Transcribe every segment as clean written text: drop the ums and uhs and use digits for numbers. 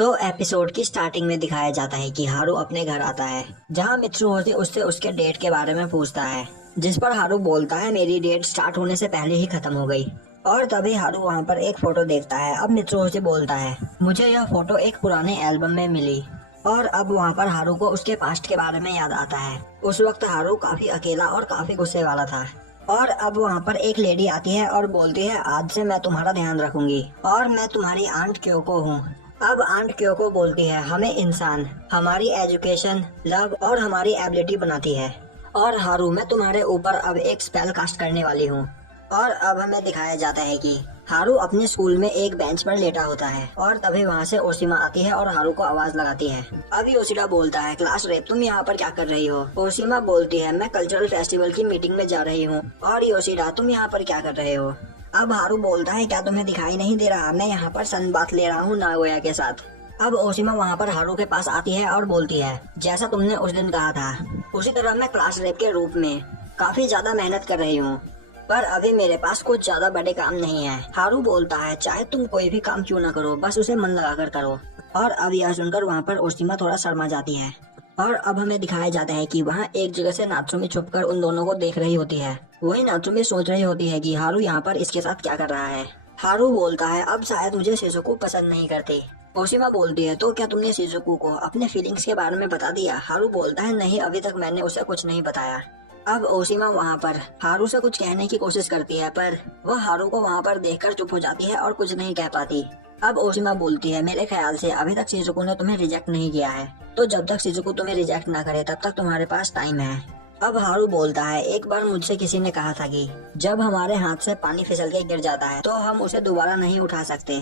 तो एपिसोड की स्टार्टिंग में दिखाया जाता है कि हारू अपने घर आता है, जहाँ मित्सुहोशी उससे उसके डेट के बारे में पूछता है, जिस पर हारू बोलता है मेरी डेट स्टार्ट होने से पहले ही खत्म हो गई। और तभी हारू वहाँ पर एक फोटो देखता है। अब मित्सुहोशी बोलता है मुझे यह फोटो एक पुराने एल्बम में मिली। और अब वहाँ पर हारू को उसके पास्ट के बारे में याद आता है। उस वक्त हारू काफी अकेला और काफी गुस्से वाला था। और अब वहाँ पर एक लेडी आती है और बोलती है आज से मैं तुम्हारा ध्यान रखूंगी और मैं तुम्हारी आंट क्योको हूँ। अब आंट क्योको बोलती है हमें इंसान हमारी एजुकेशन, लव और हमारी एबिलिटी बनाती है। और हारू मैं तुम्हारे ऊपर अब एक स्पेल कास्ट करने वाली हूँ। और अब हमें दिखाया जाता है कि हारू अपने स्कूल में एक बेंच पर लेटा होता है और तभी वहाँ से ओशिमा आती है और हारू को आवाज लगाती है। अब योशिडा बोलता है क्लास रेप तुम यहाँ पर क्या कर रही हो। ओशिमा बोलती है मैं कल्चरल फेस्टिवल की मीटिंग में जा रही हूँ। और योशिडा तुम यहाँ पर क्या कर रहे हो। अब हारू बोलता है क्या तुम्हें दिखाई नहीं दे रहा, मैं यहाँ पर सन बात ले रहा हूँ नागोया के साथ। अब ओशिमा वहाँ पर हारू के पास आती है और बोलती है जैसा तुमने उस दिन कहा था उसी तरह मैं क्लास रेप के रूप में काफी ज्यादा मेहनत कर रही हूँ, पर अभी मेरे पास कुछ ज्यादा बड़े काम नहीं है। हारू बोलता है चाहे तुम कोई भी काम क्यों ना करो बस उसे मन लगाकर करो। और अब यह सुनकर वहाँ पर ओशिमा थोड़ा शर्मा जाती है। और अब हमें दिखाया जाता है कि वहाँ एक जगह से नात्सुमी छुपकर उन दोनों को देख रही होती है। वही नात्सुमी सोच रही होती है कि हारू यहाँ पर इसके साथ क्या कर रहा है। हारू बोलता है अब शायद मुझे शिजुको पसंद नहीं करती। ओशिमा बोलती है तो क्या तुमने शिजुको को अपने फीलिंग्स के बारे में बता दिया। हारू बोलता है नहीं अभी तक मैंने उसे कुछ नहीं बताया। अब ओशिमा वहाँ पर हारू से कुछ कहने की कोशिश करती है, पर वह हारू को वहाँ पर देखकर चुप हो जाती है और कुछ नहीं कह पाती। अब ओशिमा बोलती है मेरे ख्याल से अभी तक शिजुको ने तुम्हें रिजेक्ट नहीं किया है, तो जब तक शिजुको तुम्हें रिजेक्ट ना करे तब तक तुम्हारे पास टाइम है। अब हारू बोलता है एक बार मुझसे किसी ने कहा था कि जब हमारे हाथ से पानी फिसल के गिर जाता है तो हम उसे दोबारा नहीं उठा सकते,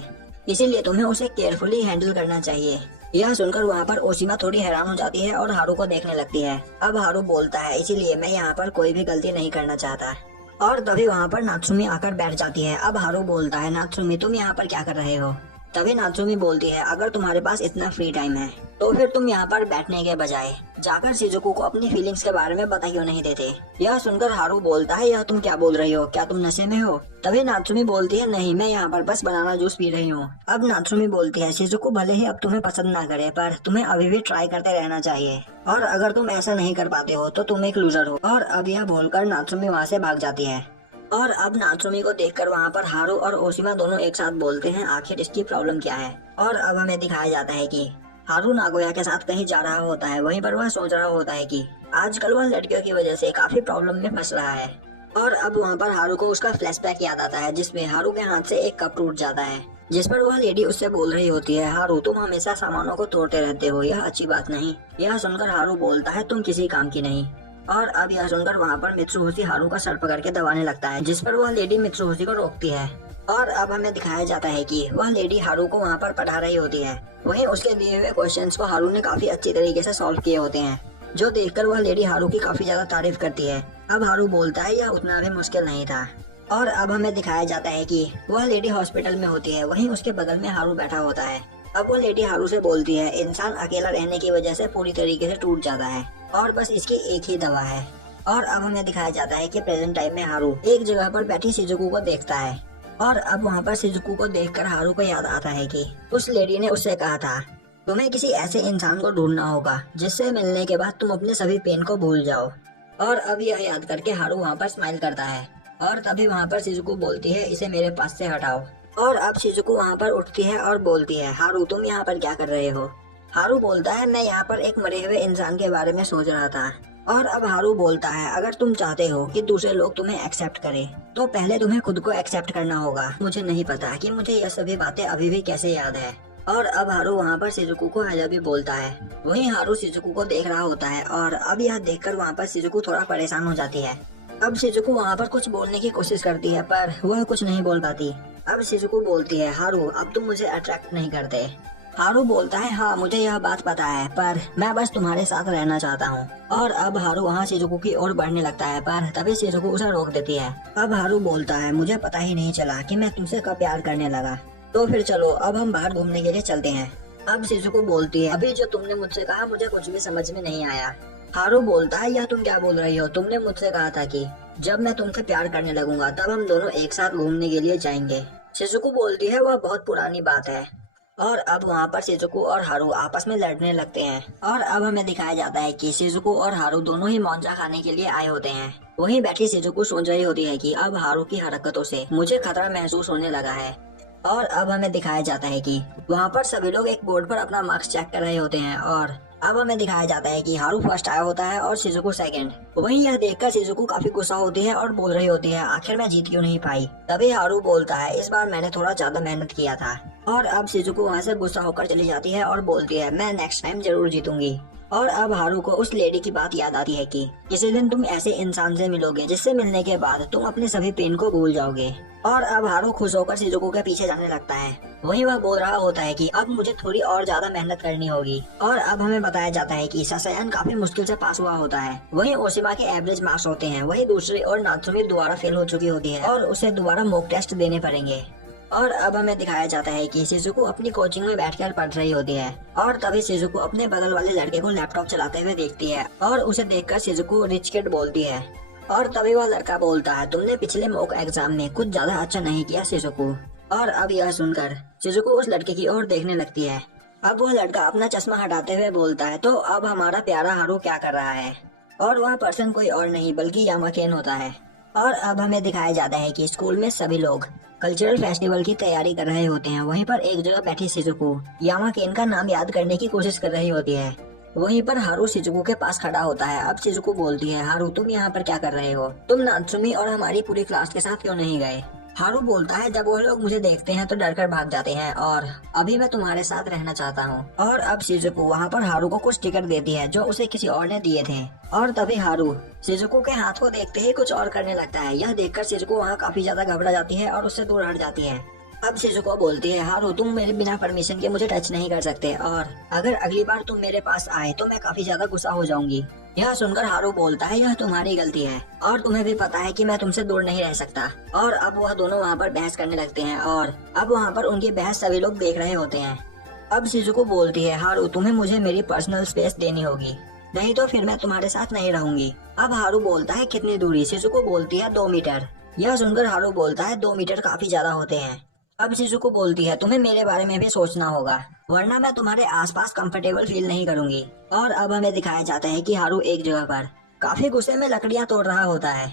इसीलिए तुम्हें उसे केयरफुली हैंडल करना चाहिए। यह सुनकर वहाँ पर ओशिमा थोड़ी हैरान हो जाती है और हारू को देखने लगती है। अब हारू बोलता है इसीलिए मैं यहाँ पर कोई भी गलती नहीं करना चाहता। और तभी वहाँ पर नात्सुमी आकर बैठ जाती है। अब हारू बोलता है नात्सुमी तुम यहाँ पर क्या कर रहे हो। तभी नात्सुमी बोलती है अगर तुम्हारे पास इतना फ्री टाइम है तो फिर तुम यहाँ पर बैठने के बजाय जाकर शिजुको को अपनी फीलिंग्स के बारे में बता क्यों नहीं देते। यह सुनकर हारू बोलता है यह तुम क्या बोल रही हो, क्या तुम नशे में हो। तभी नात्सुमी बोलती है नहीं मैं यहाँ पर बस बनाना जूस पी रही हूँ। अब नात्सुमी बोलती है शिजुको भले ही अब तुम्हें पसंद ना करे पर तुम्हें अभी भी ट्राई करते रहना चाहिए, और अगर तुम ऐसा नहीं कर पाते हो तो तुम एक लूजर हो। और अब यह बोलकर नात्सुमी वहाँ से भाग जाती है। और अब नात्सुमी को देखकर वहाँ पर हारू और ओशिमा दोनों एक साथ बोलते हैं आखिर इसकी प्रॉब्लम क्या है। और अब हमें दिखाया जाता है कि हारू नागोया के साथ कहीं जा रहा होता है, वहीं पर वह सोच रहा होता है कि आजकल वह लड़कियों की वजह से काफी प्रॉब्लम में फंस रहा है। और अब वहाँ पर हारू को उसका फ्लैशबैक याद आता है जिसमें हारू के हाथ से एक कप टूट जाता है, जिस पर वह लेडी उससे बोल रही होती है हारू तुम हमेशा सामानों को तोड़ते रहते हो, यह अच्छी बात नहीं। यह सुनकर हारू बोलता है तुम किसी काम की नहीं। और अब यह सुनकर वहाँ पर मित्सुहोशी हारू का सर पकड़ के दबाने लगता है, जिस पर वह लेडी मित्सुहोशी को रोकती है। और अब हमें दिखाया जाता है कि वह लेडी हारू को वहाँ पर पढ़ा रही होती है। वहीं उसके दिए हुए क्वेश्चंस को हारू ने काफी अच्छी तरीके से सॉल्व किए होते हैं, जो देखकर वह लेडी हारू की काफी ज्यादा तारीफ करती है। अब हारू बोलता है यह उतना भी मुश्किल नहीं था। और अब हमें दिखाया जाता है कि वह लेडी हॉस्पिटल में होती है, वहीं उसके बगल में हारू बैठा होता है। अब वह लेडी हारू से बोलती है इंसान अकेला रहने की वजह से पूरी तरीके से टूट जाता है और बस इसकी एक ही दवा है। और अब हमें दिखाया जाता है कि प्रेजेंट टाइम में हारू एक जगह पर बैठी शिजुको को देखता है। और अब वहाँ पर शिजुको को देखकर हारू को याद आता है कि उस लेडी ने उससे कहा था तुम्हें किसी ऐसे इंसान को ढूंढना होगा जिससे मिलने के बाद तुम अपने सभी पेन को भूल जाओ। और अब यह याद करके हारू वहाँ पर स्माइल करता है। और तभी वहाँ पर शिजुको बोलती है इसे मेरे पास से हटाओ। और अब शिजुको वहाँ पर उठती है और बोलती है हारू तुम यहाँ पर क्या कर रहे हो। हारू बोलता है मैं यहाँ पर एक मरे हुए इंसान के बारे में सोच रहा था। और अब हारू बोलता है अगर तुम चाहते हो कि दूसरे लोग तुम्हें एक्सेप्ट करें तो पहले तुम्हें खुद को एक्सेप्ट करना होगा। मुझे नहीं पता कि मुझे यह सभी बातें अभी भी कैसे याद है। और अब हारू वहाँ पर शिजुको को आई लव यू बोलता है। वहीं हारू शिजुको को देख रहा होता है और अब यह देखकर वहाँ पर शिजुको थोड़ा परेशान हो जाती है। अब शिजुको वहाँ पर कुछ बोलने की कोशिश करती है पर वह कुछ नहीं बोल पाती। अब शिजुको बोलती है हारू अब तुम मुझे अट्रैक्ट नहीं करते। हारू बोलता है हाँ मुझे यह बात पता है, पर मैं बस तुम्हारे साथ रहना चाहता हूँ। और अब हारू वहाँ शिजुको की ओर बढ़ने लगता है, पर तभी शिजुको उसे रोक देती है। अब हारू बोलता है मुझे पता ही नहीं चला कि मैं तुमसे कब प्यार करने लगा, तो फिर चलो अब हम बाहर घूमने के लिए चलते हैं। अब शिजुको बोलती है अभी जो तुमने मुझसे कहा मुझे कुछ भी समझ में नहीं आया। हारू बोलता है यह तुम क्या बोल रही हो, तुमने मुझसे कहा था कि जब मैं तुमसे प्यार करने लगूंगा तब हम दोनों एक साथ घूमने के लिए जाएंगे। शिजुको बोलती है वह बहुत पुरानी बात है और अब वहाँ पर शिजुको और हारू आपस में लड़ने लगते हैं। और अब हमें दिखाया जाता है कि शिजुको और हारू दोनों ही मोंजा खाने के लिए आए होते हैं। वहीं बैठी शिजुको सोच रही होती है कि अब हारू की हरकतों से मुझे खतरा महसूस होने लगा है। और अब हमें दिखाया जाता है कि वहाँ पर सभी लोग एक बोर्ड पर अपना मार्क्स चेक कर रहे होते हैं। और अब हमें दिखाया जाता है कि हारू फर्स्ट आया होता है और शिजुको सेकंड। वहीं यह देखकर शिजुको काफी गुस्सा होती है और बोल रही होती है, आखिर मैं जीत क्यों नहीं पाई। तभी हारू बोलता है, इस बार मैंने थोड़ा ज्यादा मेहनत किया था। और अब शिजुको वहाँ से गुस्सा होकर चली जाती है और बोलती है, मैं नेक्स्ट टाइम जरूर जीतूंगी। और अब हारू को उस लेडी की बात याद आती है कि किसी दिन तुम ऐसे इंसान से मिलोगे जिससे मिलने के बाद तुम अपने सभी पेन को भूल जाओगे। और अब हारू खुश होकर शिजुको के पीछे जाने लगता है। वहीं वह बोल रहा होता है कि अब मुझे थोड़ी और ज्यादा मेहनत करनी होगी। और अब हमें बताया जाता है कि सासायान काफी मुश्किल से पास हुआ होता है। वहीं ओशिमा के एवरेज मार्क्स होते हैं। वहीं दूसरी ओर नात्सुमी दोबारा फेल हो चुकी होती है और उसे दोबारा मॉक टेस्ट देने पड़ेंगे। और अब हमें दिखाया जाता है कि शिजुको अपनी कोचिंग में बैठकर पढ़ रही होती है। और तभी शिजुको अपने बगल वाले लड़के को लैपटॉप चलाते हुए देखती है और उसे देखकर शिजुको रिच किड बोलती है। और तभी वह लड़का बोलता है, तुमने पिछले मॉक एग्जाम में कुछ ज्यादा अच्छा नहीं किया शिजुको। और अब यह सुनकर शिजुको उस लड़के की ओर देखने लगती है। अब वह लड़का अपना चश्मा हटाते हुए बोलता है, तो अब हमारा प्यारा हारू क्या कर रहा है। और वह पर्सन कोई और नहीं बल्कि यामाकेन होता है। और अब हमें दिखाया जाता है कि स्कूल में सभी लोग कल्चरल फेस्टिवल की तैयारी कर रहे होते हैं। वहीं पर एक जगह बैठी शिजुको यामाकेन का नाम याद करने की कोशिश कर रही होती है। वहीं पर हारू शिजुको के पास खड़ा होता है। अब शिजुको बोलती है, हारू तुम यहाँ पर क्या कर रहे हो, तुम नात्सुमी और हमारी पूरी क्लास के साथ क्यों नहीं गए। हारू बोलता है, जब वो लोग मुझे देखते हैं तो डरकर भाग जाते हैं और अभी मैं तुम्हारे साथ रहना चाहता हूँ। और अब शिजुको वहाँ पर हारू को कुछ टिकट देती है जो उसे किसी और ने दिए थे। और तभी हारू शिजुको के हाथ को देखते ही कुछ और करने लगता है। यह देखकर शिजुको वहाँ काफी ज्यादा घबरा जाती है और उससे दूर हट जाती है। अब शिजुको बोलती है, हारू तुम मेरे बिना परमिशन के मुझे टच नहीं कर सकते और अगर अगली बार तुम मेरे पास आए तो मैं काफी ज्यादा गुस्सा हो जाऊंगी। यह सुनकर हारू बोलता है, यह तुम्हारी गलती है और तुम्हें भी पता है कि मैं तुमसे दूर नहीं रह सकता। और अब वह दोनों वहाँ पर बहस करने लगते हैं और अब वहाँ पर उनकी बहस सभी लोग देख रहे होते हैं। अब शिजुको बोलती है, हारू तुम्हें मुझे मेरी पर्सनल स्पेस देनी होगी, नहीं तो फिर मैं तुम्हारे साथ नहीं रहूंगी। अब हारू बोलता है, कितनी दूरी। शिजुको बोलती है 2 मीटर। यह सुनकर हारू बोलता है, 2 मीटर काफी ज्यादा होते हैं। अब शिजुको बोलती है, तुम्हें मेरे बारे में भी सोचना होगा वरना मैं तुम्हारे आसपास कंफर्टेबल फील नहीं करूंगी। और अब हमें दिखाया जाता है कि हारू एक जगह पर काफी गुस्से में लकड़ियां तोड़ रहा होता है।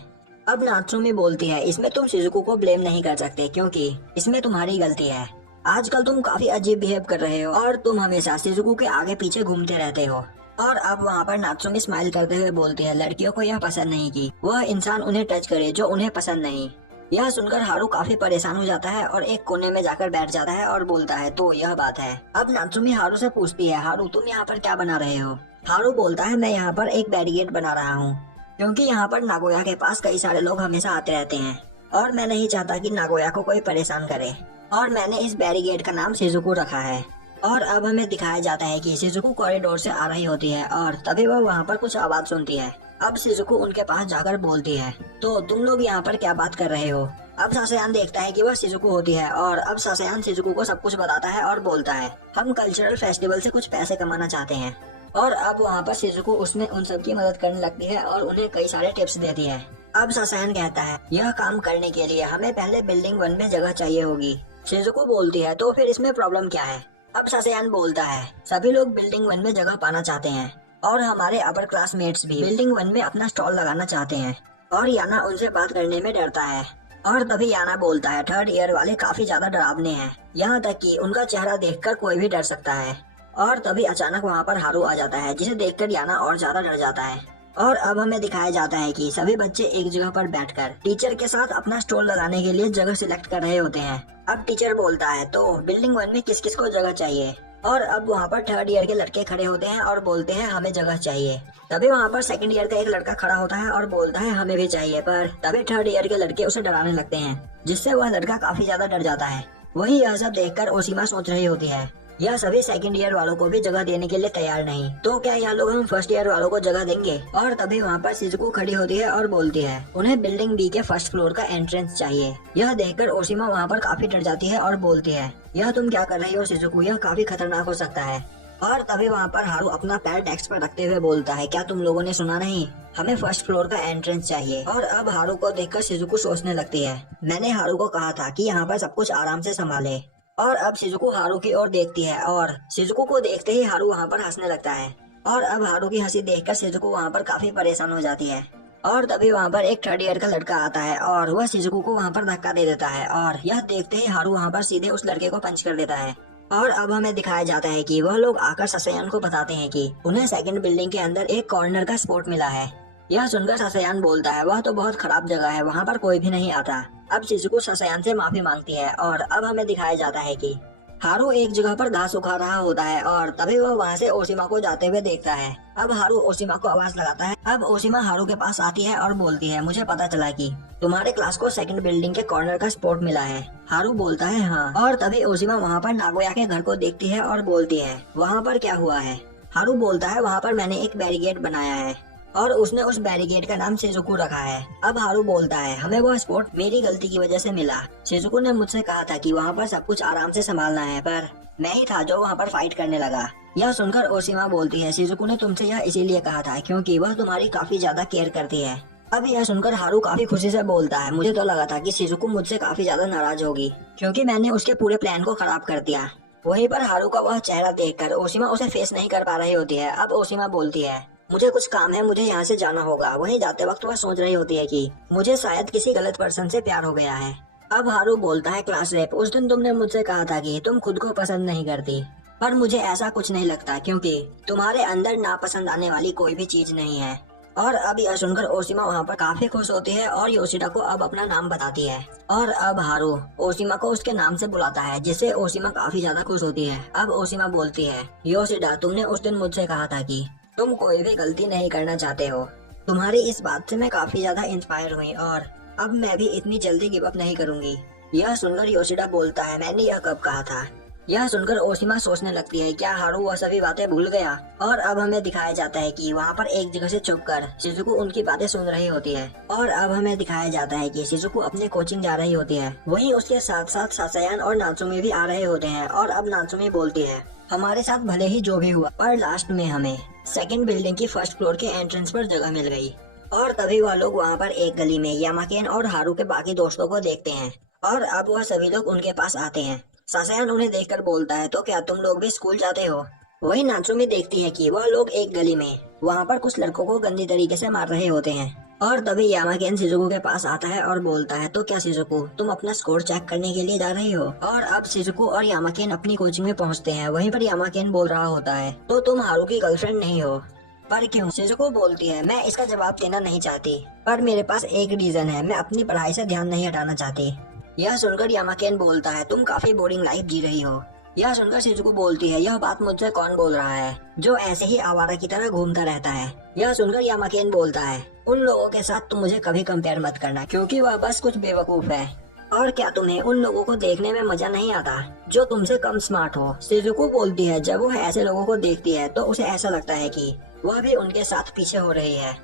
अब नात्सुमी बोलती है, इसमें तुम शिजुको को ब्लेम नहीं कर सकते क्योंकि इसमें तुम्हारी गलती है। आजकल तुम काफी अजीब बिहेव कर रहे हो और तुम हमेशा शिजुको के आगे पीछे घूमते रहते हो। और अब वहाँ पर नात्सुमी स्माइल करते हुए बोलती है, लड़कियों को यह पसंद नहीं कि वह इंसान उन्हें टच करे जो उन्हें पसंद नहीं। यह सुनकर हारू काफी परेशान हो जाता है और एक कोने में जाकर बैठ जाता है और बोलता है, तो यह बात है। अब नात्सुमी हारू से पूछती है, हारू तुम यहाँ पर क्या बना रहे हो। हारू बोलता है, मैं यहाँ पर एक बैरिकेड बना रहा हूँ क्योंकि यहाँ पर नागोया के पास कई सारे लोग हमेशा आते रहते हैं और मैं नहीं चाहता कि नागोया को कोई परेशान करे। और मैंने इस बैरिकेड का नाम शिजुको रखा है। और अब हमें दिखाया जाता है कि शिजुको कॉरिडोर से आ रही होती है और तभी वह वहाँ पर कुछ आवाज सुनती है। अब शिजुको उनके पास जाकर बोलती है, तो तुम लोग यहाँ पर क्या बात कर रहे हो। अब सासायान देखता है कि वह शिजुको होती है और अब सासायान शिजुको को सब कुछ बताता है और बोलता है, हम कल्चरल फेस्टिवल से कुछ पैसे कमाना चाहते हैं। और अब वहाँ पर शिजुको उसमें उन सब की मदद करने लगती है और उन्हें कई सारे टिप्स देती है। अब सासायान कहता है, यह काम करने के लिए हमें पहले बिल्डिंग 1 में जगह चाहिए होगी। शिजुको बोलती है, तो फिर इसमें प्रॉब्लम क्या है। अब सासायान बोलता है, सभी लोग बिल्डिंग 1 में जगह पाना चाहते हैं और हमारे अपर क्लासमेट्स भी बिल्डिंग 1 में अपना स्टॉल लगाना चाहते हैं। और याना उनसे बात करने में डरता है। और तभी याना बोलता है, 3rd ईयर वाले काफी ज्यादा डरावने हैं, यहाँ तक कि उनका चेहरा देखकर कोई भी डर सकता है। और तभी अचानक वहाँ पर हारू आ जाता है जिसे देखकर याना और ज्यादा डर जाता है। और अब हमें दिखाया जाता है कि सभी बच्चे एक जगह पर बैठकर टीचर के साथ अपना स्टॉल लगाने के लिए जगह सिलेक्ट कर रहे होते हैं। अब टीचर बोलता है, तो बिल्डिंग 1 में किस किस को जगह चाहिए। और अब वहाँ पर 3rd ईयर के लड़के खड़े होते हैं और बोलते हैं, हमें जगह चाहिए। तभी वहाँ पर 2nd ईयर का एक लड़का खड़ा होता है और बोलता है, हमें भी चाहिए। पर तभी 3rd ईयर के लड़के उसे डराने लगते हैं जिससे वह लड़का काफी ज्यादा डर जाता है। वही यह सब देखकर ओशिमा सोच रही होती है, यह सभी 2nd ईयर वालों को भी जगह देने के लिए तैयार नहीं, तो क्या यह लोग हम 1st ईयर वालों को जगह देंगे। और तभी वहाँ पर शिजुको खड़ी होती है और बोलती है, उन्हें बिल्डिंग बी के 1st फ्लोर का एंट्रेंस चाहिए। यह देखकर ओशिमा वहाँ पर काफी डर जाती है और बोलती है, यह तुम क्या कर रही हो शिजुको, यह काफी खतरनाक हो सकता है। और तभी वहाँ पर हारू अपना पैर डेस्क पर रखते हुए बोलता है, क्या तुम लोगों ने सुना नहीं, हमें 1st फ्लोर का एंट्रेंस चाहिए। और अब हारू को देखकर शिजुको सोचने लगती है, मैंने हारू को कहा था कि यहाँ पर सब कुछ आराम से संभाले और अब शिजुको हारू की ओर देखती है और शिजुको को देखते ही हारू वहाँ पर हंसने लगता है। और अब हारू की हंसी देखकर शिजुको वहाँ पर काफी परेशान हो जाती है। और तभी वहाँ पर एक थर्ड ईयर का लड़का आता है और वह शिजुको को वहाँ पर धक्का दे देता है और यह देखते ही हारू वहाँ पर सीधे उस लड़के को पंच कर देता है। और अब हमें दिखाया जाता है कि वह लोग आकर ससेयान को बताते हैं कि उन्हें सेकंड बिल्डिंग के अंदर एक कॉर्नर का स्पॉट मिला है। यह सुनकर ससेयान बोलता है वह तो बहुत खराब जगह है, वहाँ पर कोई भी नहीं आता। अब शिजुको ससेयान से माफी मांगती है और अब हमें दिखाया जाता है कि हारू एक जगह पर घास उखा रहा होता है और तभी वह वहाँ से ओशिमा को जाते हुए देखता है। अब हारू ओशिमा को आवाज लगाता है। अब ओशिमा हारू के पास आती है और बोलती है मुझे पता चला कि तुम्हारे क्लास को सेकंड बिल्डिंग के कॉर्नर का स्पॉट मिला है। हारू बोलता है हाँ। और तभी ओशिमा वहाँ पर नागोया के घर को देखती है और बोलती है वहाँ पर क्या हुआ है। हारू बोलता है वहाँ पर मैंने एक बैरिकेड बनाया है और उसने उस बैरिकेड का नाम शिजुको रखा है। अब हारू बोलता है हमें वो स्पॉट मेरी गलती की वजह से मिला। शिजुको ने मुझसे कहा था कि वहाँ पर सब कुछ आराम से संभालना है, पर मैं ही था जो वहाँ पर फाइट करने लगा। यह सुनकर ओशिमा बोलती है शिजुको ने तुमसे यह इसीलिए कहा था क्योंकि वह तुम्हारी काफी ज्यादा केयर करती है। अब यह सुनकर हारू काफी खुशी से बोलता है मुझे तो लगा था कि शिजुको मुझसे काफी ज्यादा नाराज होगी क्योंकि मैंने उसके पूरे प्लान को खराब कर दिया। वहीं पर हारू का वह चेहरा देखकर ओशिमा उसे फेस नहीं कर पा रही होती है। अब ओशिमा बोलती है मुझे कुछ काम है, मुझे यहाँ से जाना होगा। वहीं जाते वक्त वह सोच रही होती है कि मुझे शायद किसी गलत पर्सन से प्यार हो गया है। अब हारू बोलता है क्लास रेप, उस दिन तुमने मुझसे कहा था कि तुम खुद को पसंद नहीं करती, पर मुझे ऐसा कुछ नहीं लगता क्योंकि तुम्हारे अंदर नापसंद आने वाली कोई भी चीज नहीं है। और अब यह सुनकर ओशिमा वहाँ पर काफी खुश होती है और योशिडा को अब अपना नाम बताती है। और अब हारू ओशिमा को उसके नाम से बुलाता है जिससे ओशिमा काफी ज्यादा खुश होती है। अब ओशिमा बोलती है योशिडा तुमने उस दिन मुझसे कहा था कि तुम कोई भी गलती नहीं करना चाहते हो। तुम्हारी इस बात से मैं काफी ज्यादा इंस्पायर हुई और अब मैं भी इतनी जल्दी गिव अप नहीं करूंगी। यह सुनकर योशिडा बोलता है मैंने यह कब कहा था। यह सुनकर ओशिमा सोचने लगती है क्या हारू वह सभी बातें भूल गया। और अब हमें दिखाया जाता है कि वहाँ पर एक जगह से छुपकर शिजुको उनकी बातें सुन रही होती है। और अब हमें दिखाया जाता है कि शिजुको अपने कोचिंग जा रही होती है, वहीं उसके साथ साथ सासायान और नात्सुमी भी आ रहे होते हैं। और अब नात्सुमी बोलती है हमारे साथ भले ही जो भी हुआ पर लास्ट में हमें सेकंड बिल्डिंग की फर्स्ट फ्लोर के एंट्रेंस पर जगह मिल गई। और तभी वह लोग वहाँ पर एक गली में यामाकेन और हारू के बाकी दोस्तों को देखते हैं और अब वह सभी लोग उनके पास आते हैं। सासायान उन्हें देखकर बोलता है तो क्या तुम लोग भी स्कूल जाते हो। वही नात्सुमी देखती है कि वह लोग एक गली में वहाँ पर कुछ लड़कों को गंदी तरीके से मार रहे होते हैं। और तभी यामाकेन शिजुको के पास आता है और बोलता है तो क्या शिजुको तुम अपना स्कोर चेक करने के लिए जा रही हो। और अब शिजुको और यामाकेन अपनी कोचिंग में पहुँचते हैं। वहीं पर यामाकेन बोल रहा होता है तो तुम हारू की गर्लफ्रेंड नहीं हो। पर क्यों। शिजुको बोलती है मैं इसका जवाब देना नहीं चाहती, पर मेरे पास एक रीजन है, मैं अपनी पढ़ाई से ध्यान नहीं हटाना चाहती। यह सुनकर यामाकेन बोलता है तुम काफी बोरिंग लाइफ जी रही हो। यह सुनकर शिजुको बोलती है यह बात मुझसे कौन बोल रहा है जो ऐसे ही आवारा की तरह घूमता रहता है। यह सुनकर यामाकेन बोलता है उन लोगों के साथ तुम मुझे कभी कंपेयर मत करना क्योंकि वह बस कुछ बेवकूफ है। और क्या तुम्हें उन लोगों को देखने में मजा नहीं आता जो तुमसे कम स्मार्ट हो। शिजुको बोलती है जब वह ऐसे लोगों को देखती है तो उसे ऐसा लगता है कि वह भी उनके साथ पीछे हो रही है।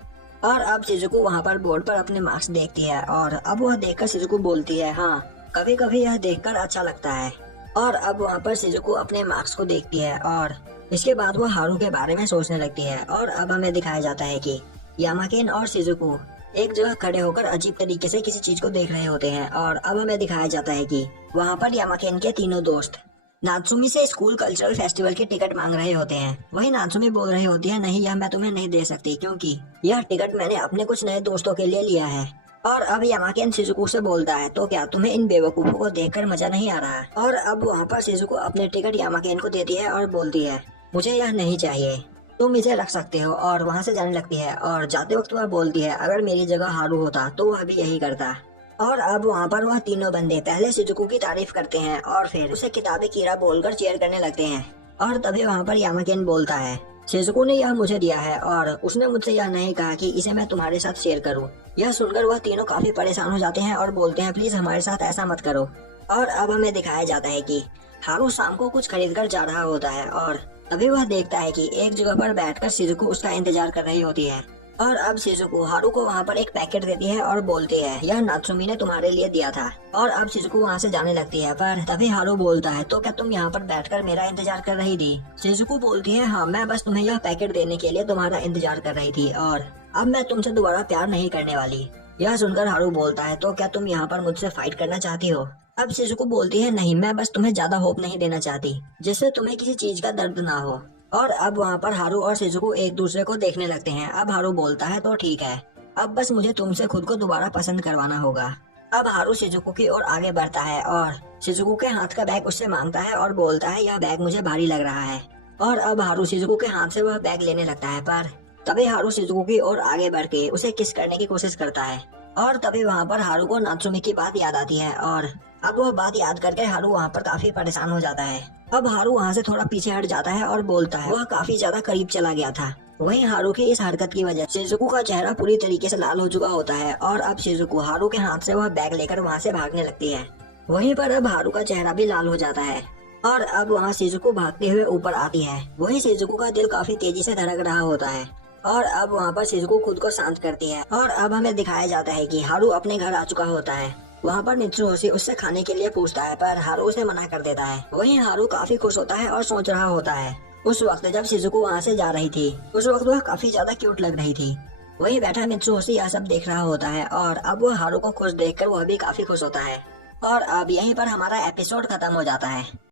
और अब शिजुको वहाँ पर बोर्ड पर अपने मार्क्स देखती है और अब वह देखकर शिजुको बोलती है हाँ कभी कभी यह देखकर अच्छा लगता है। और अब वहाँ पर शिजुको अपने मार्क्स को देखती है और इसके बाद वह हारू के बारे में सोचने लगती है। और अब हमें दिखाया जाता है कि यामाकेन और शिजुको एक जगह खड़े होकर अजीब तरीके से किसी चीज को देख रहे होते हैं। और अब हमें दिखाया जाता है कि वहाँ पर यामाकेन के तीनों दोस्त नात्सुमी से स्कूल कल्चरल फेस्टिवल की टिकट मांग रहे होते हैं। वही नात्सुमी बोल रही होती है नहीं यह मैं तुम्हें नहीं दे सकती क्योंकि यह टिकट मैंने अपने कुछ नए दोस्तों के लिए लिया है। और अब यामाकेन शिजुको से बोलता है तो क्या तुम्हें इन बेवकूफों को देखकर मजा नहीं आ रहा है। और अब वहाँ पर शिजुको अपने टिकट यामाकेन को देती है और बोलती है मुझे यह नहीं चाहिए, तुम इसे रख सकते हो। और वहाँ से जाने लगती है और जाते वक्त वह बोलती है अगर मेरी जगह हारू होता तो वह भी यही करता। और अब वहाँ पर वह तीनों बंदे पहले शिजुको की तारीफ करते हैं और फिर उसे किताबी कीड़ा बोलकर चीयर करने लगते हैं। और तभी वहाँ पर यामाकेन बोलता है शिजुको ने यह मुझे दिया है और उसने मुझसे यह नहीं कहा कि इसे मैं तुम्हारे साथ शेयर करूं। यह सुनकर वह तीनों काफी परेशान हो जाते हैं और बोलते हैं प्लीज हमारे साथ ऐसा मत करो। और अब हमें दिखाया जाता है कि हारू शाम को कुछ खरीद कर जा रहा होता है और तभी वह देखता है कि एक जगह पर बैठकर शिजुको उसका इंतजार कर रही होती है। और अब शिजुको हारू को वहाँ पर एक पैकेट देती है और बोलती है यह नात्सुमी ने तुम्हारे लिए दिया था। और अब शिजुको वहाँ से जाने लगती है पर तभी हारू बोलता है तो क्या तुम यहाँ पर बैठकर मेरा इंतजार कर रही थी। शिजुको बोलती है हाँ मैं बस तुम्हें यह पैकेट देने के लिए तुम्हारा इंतजार कर रही थी और अब मैं तुमसे दोबारा प्यार नहीं करने वाली। यह सुनकर हारू बोलता है तो क्या तुम यहाँ पर मुझसे फाइट करना चाहती हो। अब शिजुको बोलती है, नहीं, मैं बस तुम्हें ज्यादा होप नहीं देना चाहती जिससे तुम्हें किसी चीज का दर्द ना हो। और अब वहाँ पर हारू और शिजुको एक दूसरे को देखने लगते हैं। अब हारू बोलता है, तो ठीक है, अब बस मुझे तुमसे खुद को दोबारा पसंद करवाना होगा। अब हारू शिजुको की ओर आगे बढ़ता है और शिजुको के हाथ का बैग उससे मांगता है और बोलता है, यह बैग मुझे भारी लग रहा है। और अब हारू शिजुको के हाथ से वह बैग लेने लगता है, पर तभी हारू शिजुको की ओर आगे बढ़ के उसे किस करने की कोशिश करता है। और तभी वहाँ पर हारू को नात्सुमी की बात याद आती है और अब वह बात याद करके हारू वहाँ पर काफी परेशान हो जाता है। अब हारू वहाँ से थोड़ा पीछे हट जाता है और बोलता है, वह काफी ज्यादा करीब चला गया था। वहीं हारू की इस हरकत की वजह से शिजुको का चेहरा पूरी तरीके से लाल हो चुका होता है और अब शिजुको हारू के हाथ से वह बैग लेकर वहाँ से भागने लगती है। वहीं पर अब हारू का चेहरा भी लाल हो जाता है और अब वहाँ शिजुको भागते हुए ऊपर आती है। वहीं शिजुको का दिल काफी तेजी से धड़क रहा होता है और अब वहाँ पर शिजुको खुद को शांत करती है। और अब हमें दिखाया जाता है कि हारू अपने घर आ चुका होता है। वहाँ पर मित्सुहोशी उससे खाने के लिए पूछता है, पर हारू उसे मना कर देता है। वहीं हारू काफी खुश होता है और सोच रहा होता है। उस वक्त जब शिजुको वहाँ से जा रही थी, उस वक्त वह काफी ज्यादा क्यूट लग रही थी। वहीं बैठा मित्सुहोशी यह सब देख रहा होता है और अब वह हारू को खुश देखकर वह भी काफी खुश होता है। और अब यहीं पर हमारा एपिसोड खत्म हो जाता है।